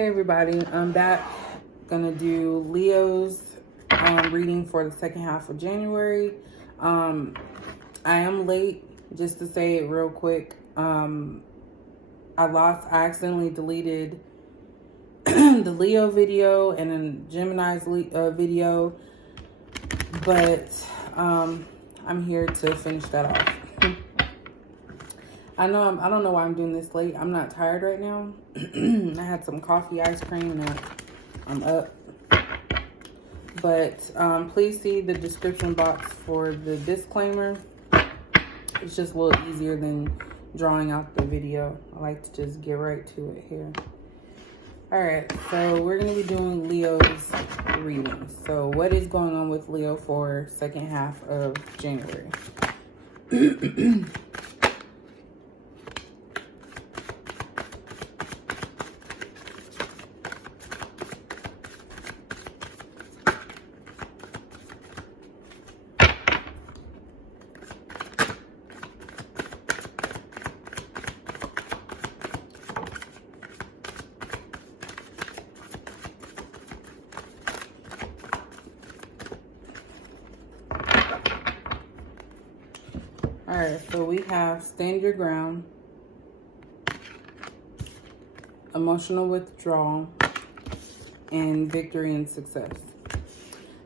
Hey everybody, I'm back. Gonna do Leo's reading for the second half of January. I am late, just to say it real quick. I accidentally deleted the Leo video and then Gemini's video, but I'm here to finish that off. I don't know why I'm doing this late. I'm not tired right now. I had some coffee, ice cream, and I'm up. But please see the description box for the disclaimer. It's just a little easier than drawing out the video. I like to just get right to it here. All right, so we're going to be doing Leo's reading. So what is going on with Leo for second half of January? All right, so we have stand your ground, emotional withdrawal, and victory and success.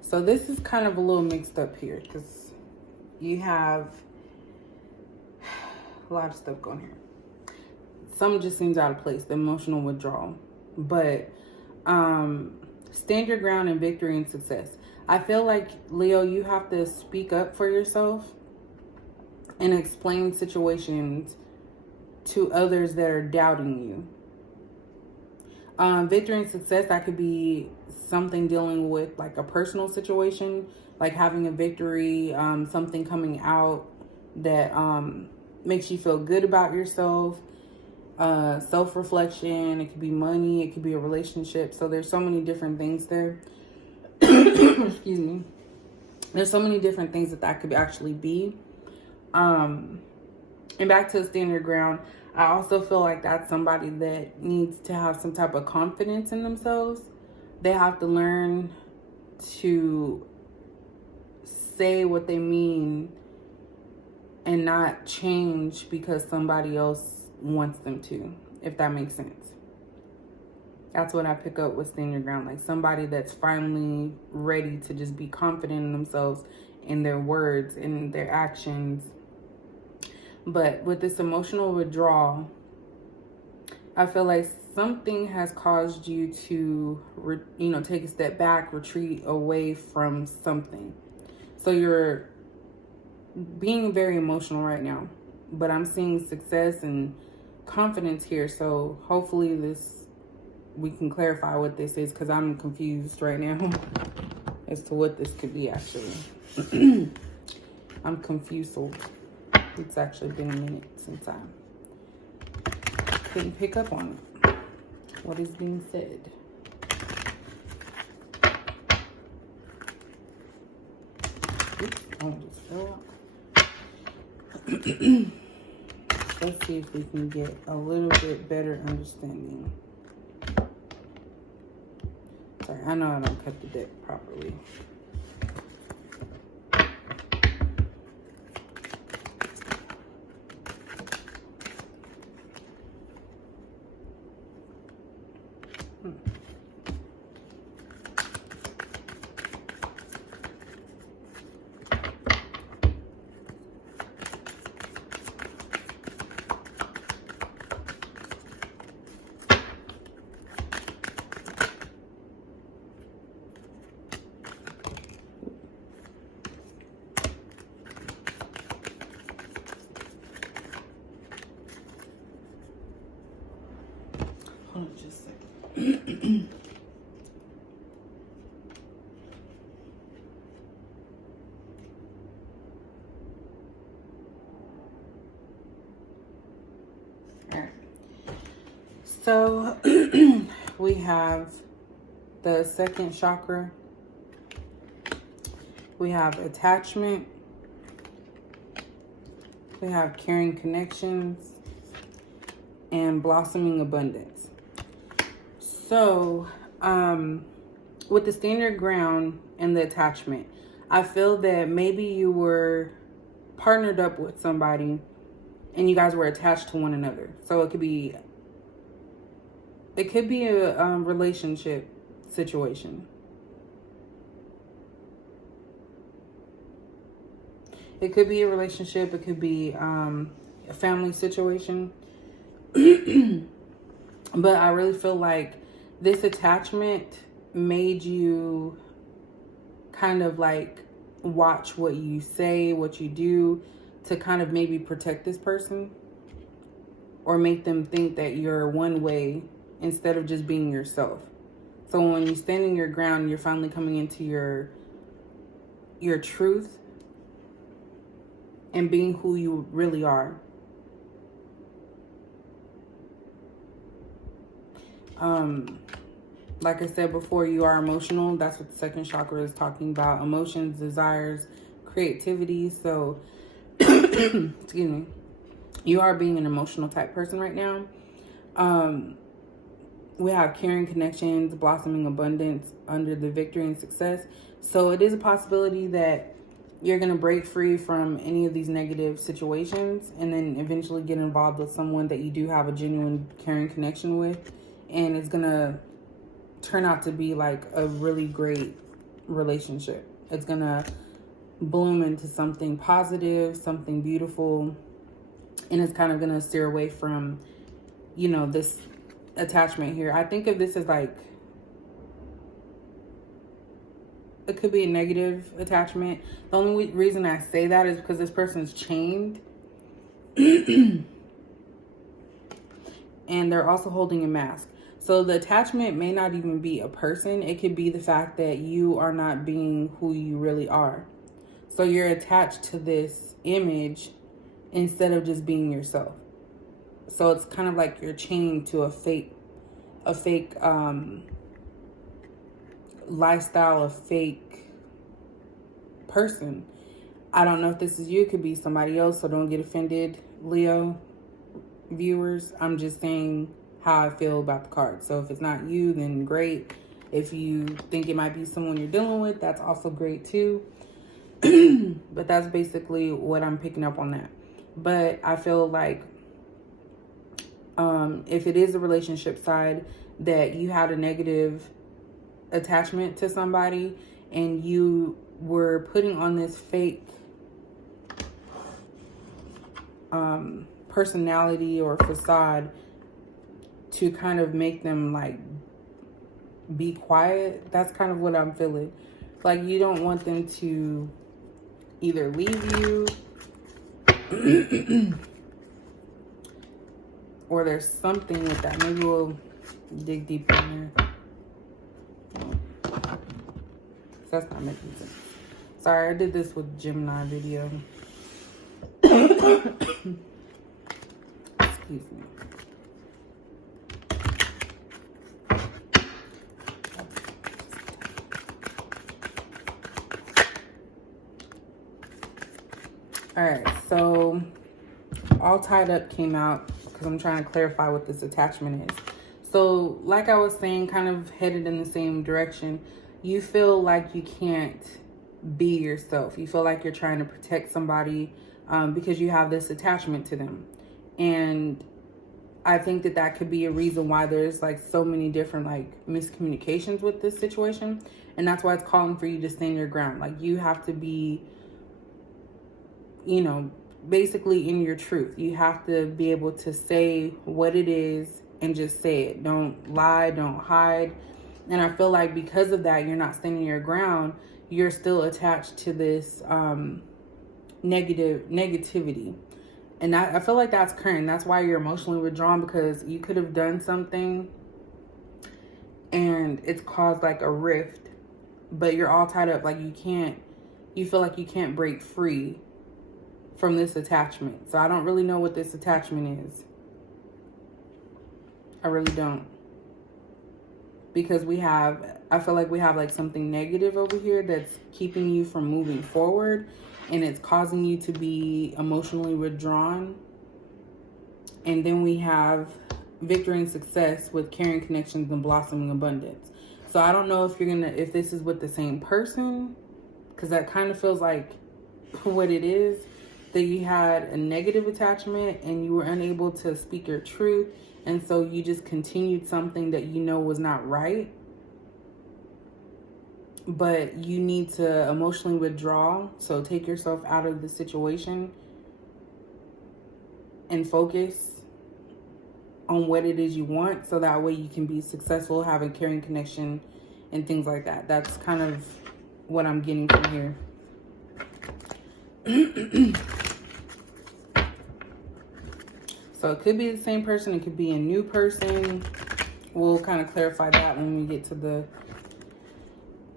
So this is kind of a little mixed up here because you have a lot of stuff going here. Some just seems out of place, the emotional withdrawal. But stand your ground and victory and success. I feel like, Leo, you have to speak up for yourself and explain situations to others that are doubting you. Victory and success, that could be something dealing with like a personal situation, like having a victory, something coming out that makes you feel good about yourself, self-reflection. It could be money, it could be a relationship. So there's so many different things there. Excuse me. There's so many different things that could actually be. And back to the stand your ground, I also feel like that's somebody that needs to have some type of confidence in themselves. They have to learn to say what they mean and not change because somebody else wants them to, if that makes sense. That's what I pick up with stand your ground, like somebody that's finally ready to just be confident in themselves, in their words, in their actions. But with this emotional withdrawal, I feel like something has caused you to, take a step back, retreat away from something. So you're being very emotional right now, but I'm seeing success and confidence here. So hopefully we can clarify what this is, because I'm confused right now as to what this could be actually. I'm confused. So it's actually been a minute since I couldn't pick up on it. What is being said? Oops, I just fell out. Let's see if we can get a little bit better understanding. Sorry, I know I don't cut the deck properly. Hold on just a second. All right. So we have the second chakra. We have attachment. We have caring connections and blossoming abundance. So, with the stand your ground and the attachment, I feel that maybe you were partnered up with somebody and you guys were attached to one another. So it could be a relationship situation. It could be a relationship. It could be a family situation. But I really feel like this attachment made you kind of like watch what you say, what you do, to kind of maybe protect this person or make them think that you're one way instead of just being yourself. So when you stand in your ground, you're finally coming into your truth and being who you really are. Like I said before, you are emotional. That's what the second chakra is talking about. Emotions, desires, creativity. So, excuse me. You are being an emotional type person right now. We have caring connections, blossoming abundance under the victory and success. So it is a possibility that you're going to break free from any of these negative situations and then eventually get involved with someone that you do have a genuine caring connection with. And it's going to turn out to be like a really great relationship. It's going to bloom into something positive, something beautiful. And it's kind of going to steer away from, you know, this attachment here. I think of this as like, it could be a negative attachment. The only reason I say that is because this person's chained. And they're also holding a mask. So the attachment may not even be a person. It could be the fact that you are not being who you really are. So you're attached to this image instead of just being yourself. So it's kind of like you're chained to a fake lifestyle, a fake person. I don't know if this is you. It could be somebody else. So don't get offended, Leo viewers. I'm just saying how I feel about the card. So if it's not you, then great. If you think it might be someone you're dealing with, that's also great too. But that's basically what I'm picking up on that. But I feel like if it is a relationship side, that you had a negative attachment to somebody and you were putting on this fake personality or facade to kind of make them like be quiet. That's kind of what I'm feeling. Like you don't want them to either leave you or there's something with that. Maybe we'll dig deeper in there. That's not making sense. Sorry, I did this with Gemini video. Excuse me. All right, so all tied up came out because I'm trying to clarify what this attachment is. So like I was saying, kind of headed in the same direction. You feel like you can't be yourself. You feel like you're trying to protect somebody because you have this attachment to them. And I think that that could be a reason why there's like so many different like miscommunications with this situation. And that's why it's calling for you to stand your ground. Like you have to be, you know, basically in your truth. You have to be able to say what it is and just say it. Don't lie, don't hide. And I feel like because of that, you're not standing your ground. You're still attached to this negativity. And I feel like that's current. That's why you're emotionally withdrawn, because you could have done something and it's caused like a rift, but you're all tied up. Like you feel like you can't break free from this attachment. So I don't really know what this attachment is. I really don't. Because I feel like we have like something negative over here that's keeping you from moving forward, and it's causing you to be emotionally withdrawn. And then we have victory and success with caring connections and blossoming abundance. So I don't know if this is with the same person, because that kind of feels like what it is, that you had a negative attachment and you were unable to speak your truth. And so you just continued something that you know was not right. But you need to emotionally withdraw. So take yourself out of the situation and focus on what it is you want. So that way you can be successful, have a caring connection and things like that. That's kind of what I'm getting from here. So it could be the same person. It could be a new person. We'll kind of clarify that when we get to the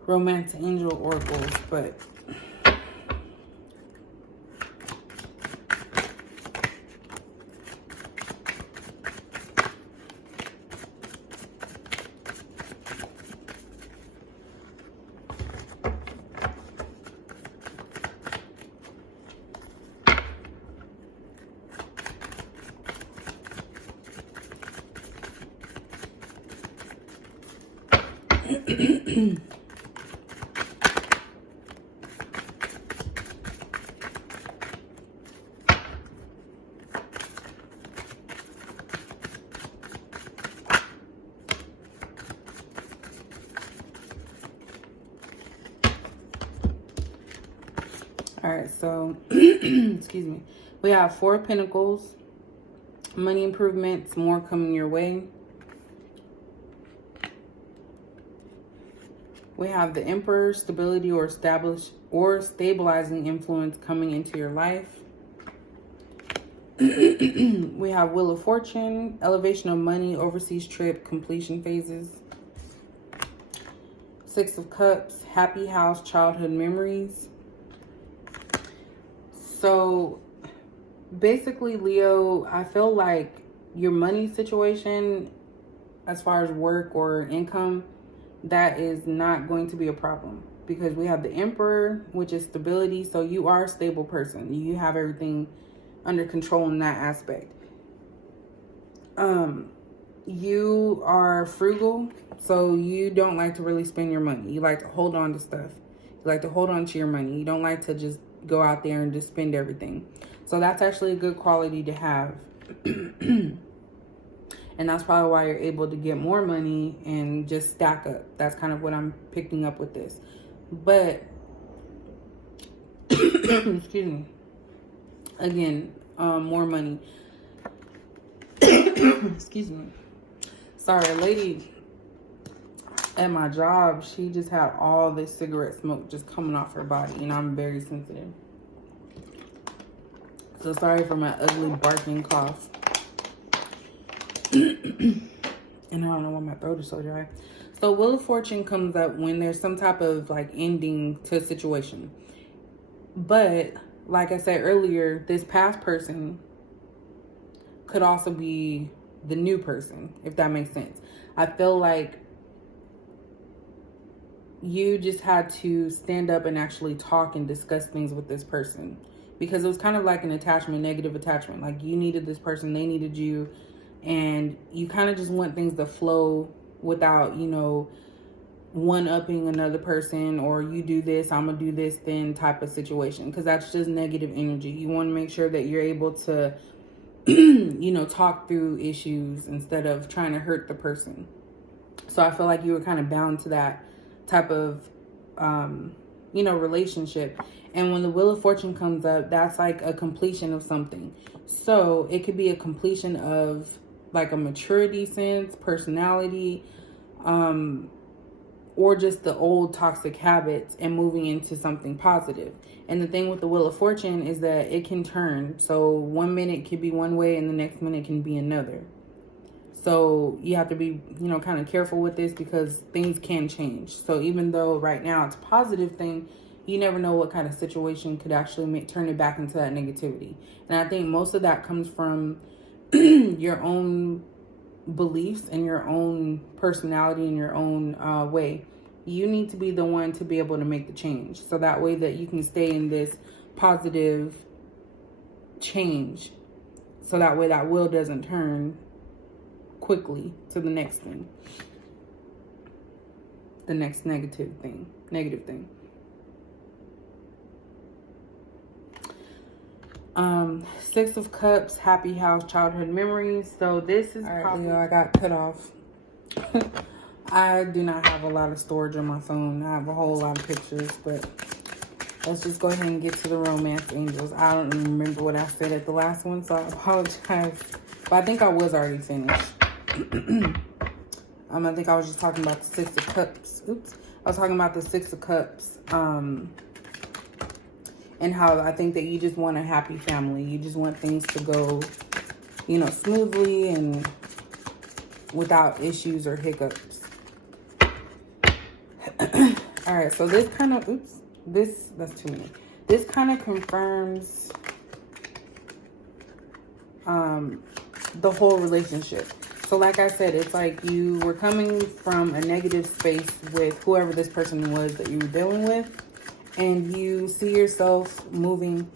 romance angel oracles. But all right, so excuse me. We have 4 of Pentacles, money improvements, more coming your way. We have the Emperor, stability or stabilizing influence coming into your life. We have Wheel of Fortune, elevation of money, overseas trip, completion phases. 6 of Cups, happy house, childhood memories. So basically, Leo, I feel like your money situation, as far as work or income, that is not going to be a problem, because we have the Emperor, which is stability. So you are a stable person. You have everything under control in that aspect. You are frugal, so you don't like to really spend your money. You like to hold on to stuff. You like to hold on to your money. You don't like to just go out there and just spend everything. So that's actually a good quality to have. And that's probably why you're able to get more money and just stack up. That's kind of what I'm picking up with this. But, excuse me. Again, more money. Excuse me. Sorry, a lady at my job, she just had all this cigarette smoke just coming off her body. And I'm very sensitive. So sorry for my ugly barking cough. And I don't know why my throat is so dry. So Wheel of Fortune comes up when there's some type of like ending to a situation. But like I said earlier, this past person could also be the new person, if that makes sense. I feel like you just had to stand up and actually talk and discuss things with this person, because it was kind of like an attachment, negative attachment. Like you needed this person, they needed you. And you kind of just want things to flow without, you know, one-upping another person, or you do this, I'm going to do this then type of situation. Because that's just negative energy. You want to make sure that you're able to, you know, talk through issues instead of trying to hurt the person. So I feel like you were kind of bound to that type of, you know, relationship. And when the Wheel of Fortune comes up, that's like a completion of something. So it could be a completion of like a maturity sense, personality, or just the old toxic habits and moving into something positive. And the thing with the Wheel of Fortune is that it can turn. So 1 minute could be one way and the next minute can be another. So you have to be, you know, kind of careful with this, because things can change. So even though right now it's a positive thing, you never know what kind of situation could actually turn it back into that negativity. And I think most of that comes from your own beliefs and your own personality and your own way. You need to be the one to be able to make the change. So that way that you can stay in this positive change. So that way that wheel doesn't turn quickly to the next thing. The next negative thing. Six of Cups, happy house, childhood memories. So this is probably, I got cut off. I do not have a lot of storage on my phone. I have a whole lot of pictures, but let's just go ahead and get to the romance angels. I don't even remember what I said at the last one, so I apologize. But I think I was already finished. I think I was just talking about the Six of Cups. Oops. I was talking about the Six of Cups. And how I think that you just want a happy family. You just want things to go, you know, smoothly and without issues or hiccups. All right, so this kind of, that's too many. This kind of confirms the whole relationship. So like I said, it's like you were coming from a negative space with whoever this person was that you were dealing with. And you see yourself moving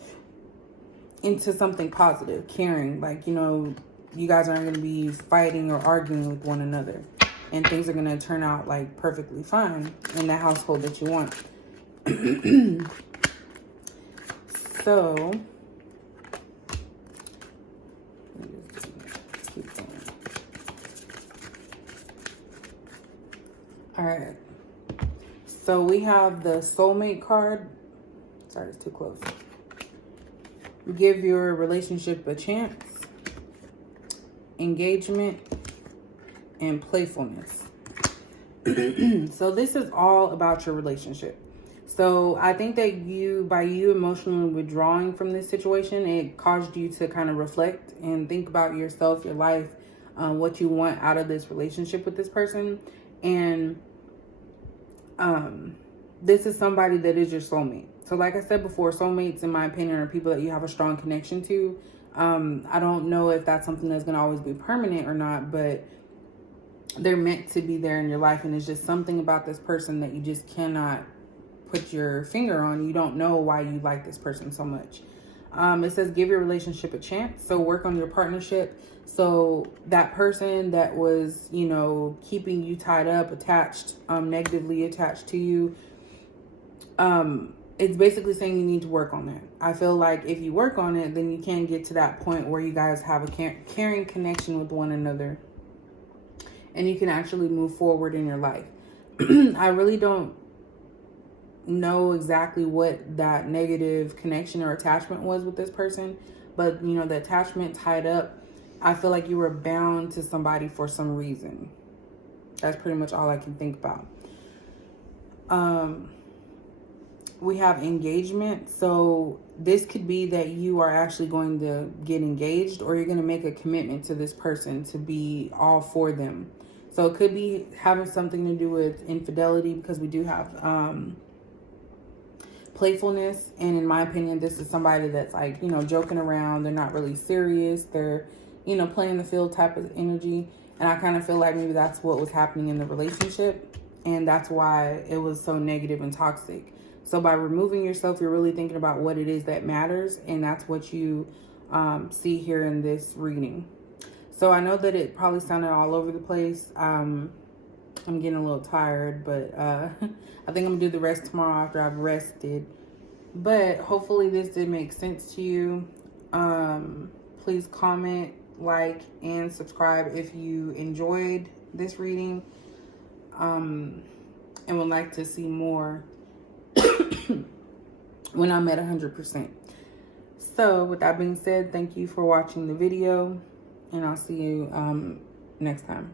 into something positive, caring. Like, you know, you guys aren't going to be fighting or arguing with one another. And things are going to turn out, like, perfectly fine in the household that you want. So, keep going. All right. So we have the soulmate card. Sorry, it's too close. Give your relationship a chance. Engagement and playfulness. So this is all about your relationship. So I think that by you emotionally withdrawing from this situation, it caused you to kind of reflect and think about yourself, your life, what you want out of this relationship with this person. And this is somebody that is your soulmate. So like I said before, soulmates, in my opinion, are people that you have a strong connection to. I don't know if that's something that's going to always be permanent or not, but they're meant to be there in your life. And it's just something about this person that you just cannot put your finger on. You don't know why you like this person so much. It says give your relationship a chance. So work on your partnership. So that person that was, you know, keeping you tied up, attached, negatively attached to you, it's basically saying you need to work on that. I feel like if you work on it, then you can get to that point where you guys have a caring connection with one another. And you can actually move forward in your life. I really don't know exactly what that negative connection or attachment was with this person. But, you know, the attachment tied up, I feel like you were bound to somebody for some reason. That's pretty much all I can think about. We have engagement. So this could be that you are actually going to get engaged, or you're going to make a commitment to this person to be all for them. So it could be having something to do with infidelity, because we do have playfulness. And in my opinion, this is somebody that's like, you know, joking around. They're not really serious. They're, you know, playing the field type of energy. And I kind of feel like maybe that's what was happening in the relationship. And that's why it was so negative and toxic. So by removing yourself, you're really thinking about what it is that matters. And that's what you see here in this reading. So I know that it probably sounded all over the place. I'm getting a little tired, but I think I'm gonna do the rest tomorrow after I've rested. But hopefully this did make sense to you. Please comment, like, and subscribe if you enjoyed this reading and would like to see more when I'm at 100%. So with that being said, thank you for watching the video, and I'll see you next time.